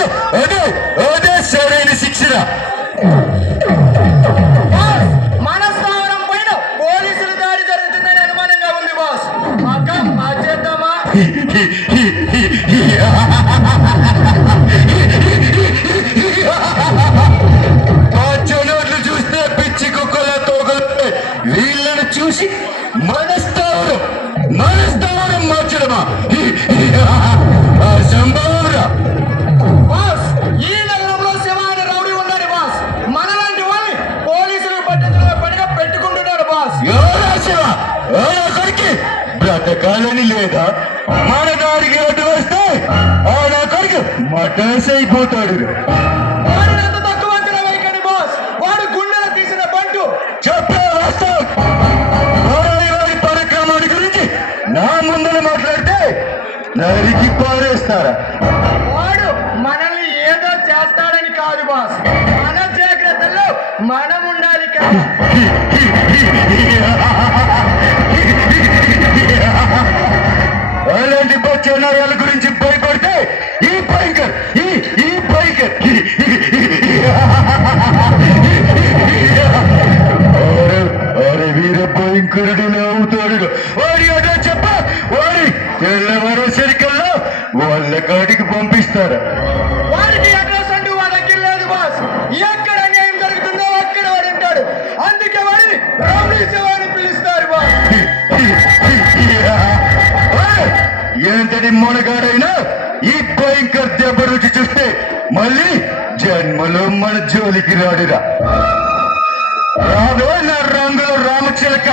నీకు అదే అదే సరైన శిక్షణ. మనస్థావరం పైన పోలీసులు దాడి జరుగుతుందని అనుమానంగా ఉంది బాస్. చేద్దామా? చోట్లు చూస్తే పిచ్చి కుక్కల తోగలే. వీళ్ళను చూసి మనస్థావరం మార్చడమా? సంభవంరా. బాస్, ఈ నగరంలో శివ అనే రౌడీ ఉన్నాడు బాస్. మనలాంటి వాళ్ళని పోలీసులు పట్టణంలో పనిగా పెట్టుకుంటున్నాడు బాస్. ఎవరా శివ? కొరికి బ్రతకాలని లేదా? మన దారికి అడ్డు వస్తే ఆయన కొరికి మటాస్ అయిపోతాడు. వాడిని అంత తక్కువ అంచనా వేయకండి బాస్. వాడు గుండెల తీసిన బంటు. చెప్పే వాస్తవం. వారి పరాక్రమాన్ని గురించి నా ముందర మాట్లాడితే నరికి పారేస్తారా? వాడు మనల్ని ఏదో చేస్తాడని కాదు బాస్. మన జాగ్రత్తల్లో మనం ఉండాలి కదా. అలాంటి బచ్చనాయాల గురించి భయపడితే ఈ భయంకర్ అరే వీర భయంకరుడిలో అవుతాడు. వాడి అదే చెప్ప వాడి తెల్లవారు సరికల్లో వాళ్ళ కాటికి పంపిస్తారా? వాడికి అడ్రస్ అంటూ వాడి దగ్గర లేదు బాస్. ఎక్కడ అన్యాయం జరుగుతుందో అక్కడ వాడు ఉంటాడు. అందుకే వాడిని రౌడీ శివ అని పిలుస్తారు బాస్. ఎంతటి మొనగాడైనా ఈ భయంకర్ దెబ్బ రుచి చూస్తే మళ్ళీ జన్మలో మన జోలికి రాడురా. రాదో నా రంగులో రామచిలక.